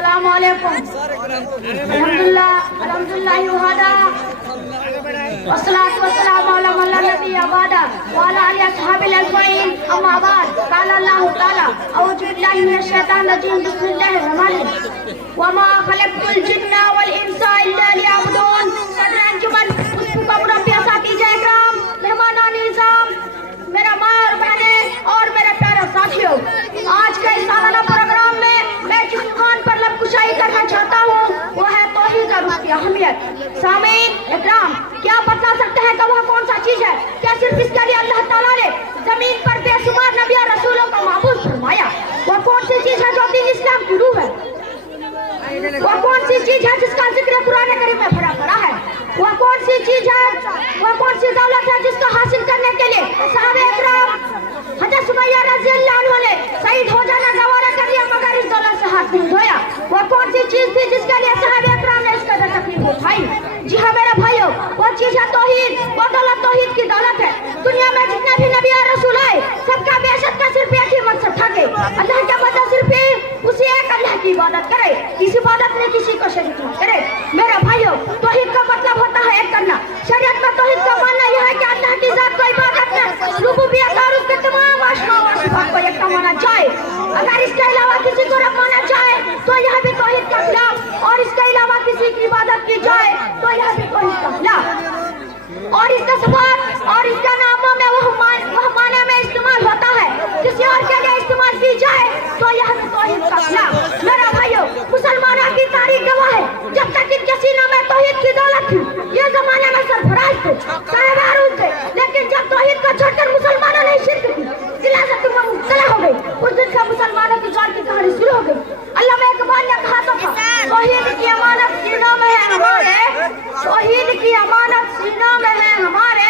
السلام علیکم. الحمدللہ وحدہ والصلاة والسلام على من لا نبي بعده وعلى آله أصحابه الأجمعين. أما بعد قال الله تعالى أعوذ بالله من الشيطان الرجيم بسم الله الرحمن الرحيم وما خلقت الجن والإنس إلا ليعبدون. صدر انجمن ربی اساتذہ اکرام مہمانان نظام میرا ماں اور بہنیں اور میرے پیارے ساتھیوں، آج کے اس سالانہ پروگرام میں جس عنوان پر لب کشائی کرنا چاہتا ہوں وہ ہے توحید اور اس کی اہمیت. سامعین اکرام، کیا بتلا سکتے ہیں کہ وہ کون سا چیز ہے؟ کیا صرف اس کے لیے اللہ تعالیٰ نے زمین پر بے شمار نبی اور رسولوں کا معبود فرمایا؟ وہ کون سی چیز ہے جو دین اسلام کی روح ہے؟ وہ کون سی چیز ہے جس کا ذکر قرآن کریم میں بھرا پڑا ہے؟ وہ کون سی چیز ہے، وہ کون سی دولت ہے جس کو حاصل کرنے کے لیے صحابہ اکرام حضرت سمیہ رضی اللہ عنہ نے شہید ہو جانا گوارا کر لیا مگر اس دولت سے ہاتھ نہیں دھویا؟ وہ کون سی چیز تھی جس کے لیے صحابہ اکرام نے اس قدر تکلیف اٹھائی؟ جی ہاں میرے بھائیو، وہ چیز ہے توحید. وہ دولت توحید کی دولت ہے. دنیا میں جتنے بھی نبی اور رسول آئے سب کا بیشت کا صرف ایک ہی مقصد تھا کہ اللہ کے بندے صرف اسی ایک اللہ کی عبادت کرے، کسی عبادت میں کسی کو شریک نہ کرے. میرے بھائیو، توحید کا مطلب ہوتا ہے ایک کرنا. شریعت میں توحید کا ماننا یہ ہے کہ اللہ کی ذات کو عبادت میں ربوبیت اور اس کے تمام اسماء و صفات کو یکتا مانا جائے. اگر اس کے علاوہ کسی کو رب مانا جائے تو یہ بھی توحید کا خلاف، اور اس کے علاوہ کسی کی عبادت کی جائے تو یہ بھی توحید کا خلاف. اور اس کا صفات اور اس کے ناموں میں وہ معنی میں استعمال ہوتا ہے، کسی اور کے لیے استعمال کی جائے تو یہ بھی توحید کا خلاف. میرا بھائیو، مسلمانوں کی تاریخ گواہ ہے جب تک ان کے سینوں میں توحید کی دولت تھی یہ زمانے میں سرفراز تھے، صاحب عروج تھے. لیکن جب توحید کو چھوڑ کر مسلمانوں نے شرک کی، سیاست میں مبتلا ہو گئی، اس دن سے مسلمانوں کی جان کی کہانی شروع ہو گئی. علامہ اقبال نے کہا تو توحید کی امانت سینوں میں ہے ہمارے، توحید کی امانت سینوں میں ہے ہمارے،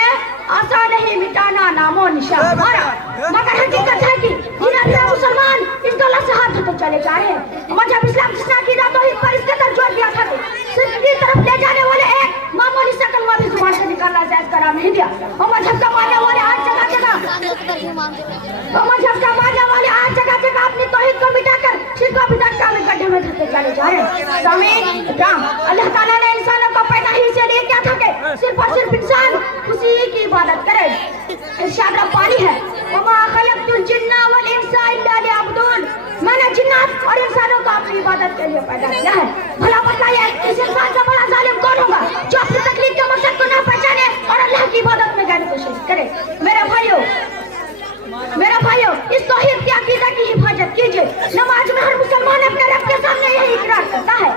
آسان نہیں مٹانا نام و نشان ہمارا. مگر حقیقت ہے کہ دین مسلمان اس دولت سے ہاتھ دھوتے چلے جا رہے ہیں. مذہب اسلام جس نے عقیدہ توحید پر اس قدر زور دیا تھا کہ صرف کی طرف لے جانے والے ایک معمولی سے کلمہ بھی زبان سے نکالنا جائز قرار نہیں دیا. وہ مذہب کا ماننے والے آج جگہ اپنی توحید کو مٹا کر شرک و بدعت کا گڈھے میں دھکے چلے جا رہے ہیں. سامعین اکرام، اللہ تعالیٰ نے انسانوں کو پیدا ہی سے لیے کیا تھا کہ صرف اور صرف انسان اسی کی عبادت کرے. ارشاد ربانی ہے وما خلقت الجن والانس الا ليعبدون. میں نے جنات اور انسانوں کو اپنی عبادت کے لیے پیدا کیا ہے. بھلا بتائیے اس انسان سے بڑا ظالم کون ہوگا جو اپنی تکلیف کے مقصد کو نہ پہچانے اور اللہ کی عبادت میں غیر کوشش کرے. میرا بھائیو، اس توحید کی عقیدہ کی حفاظت کیجئے. نماز میں ہر مسلمان اپنے رب کے سامنے یہی اقرار کرتا ہے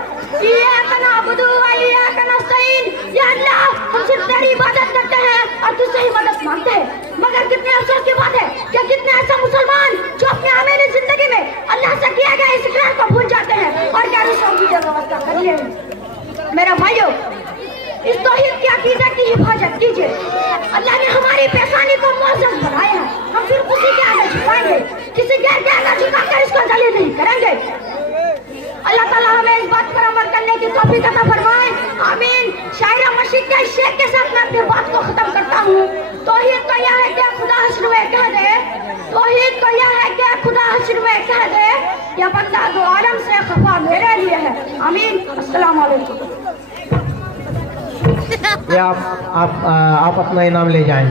ایاک نعبد و ایاک نستعین. یا اللہ، ہم صرف تیری عبادت کرتے ہیں اور تجھ سے ہی مدد مانگتے ہیں. مگر کتنے افسوس کی بات ہے کہ کتنے ایسے مسلمان جو اپنے عملی زندگی میں اللہ سے کیا گیا اس اقرار کو بھول جاتے ہیں اور غیروں کی وابستہ کر لیے ہیں. میرا بھائیو، اس توحید کی عقیدہ کی حفاظت کیجئے. اللہ نے ہماری پیشانی کو معزز بنایا ہے، ہم صرف اسی کے آگے جھکائیں گے، کسی غیر کے آگے جھکا کر اس کو ذلیل نہیں کریں گے. اللہ تعالیٰ ہمیں اس بات پر عمل کرنے کی توفیق عطا فرمائے، آمین. شاعرہ مشرق کے شعر کے ساتھ میں اپنی بات کو ختم کرتا ہوں. توحید کو یہ ہے کہ خدا حشر میں کہہ دے، توحید کو یہ ہے کہ خدا حشر میں کہہ دے یہ بندہ دو عالم سے خفا میرے لیے ہے. آمین. السلام علیکم. یہ آپ اپنا انعام لے جائیں.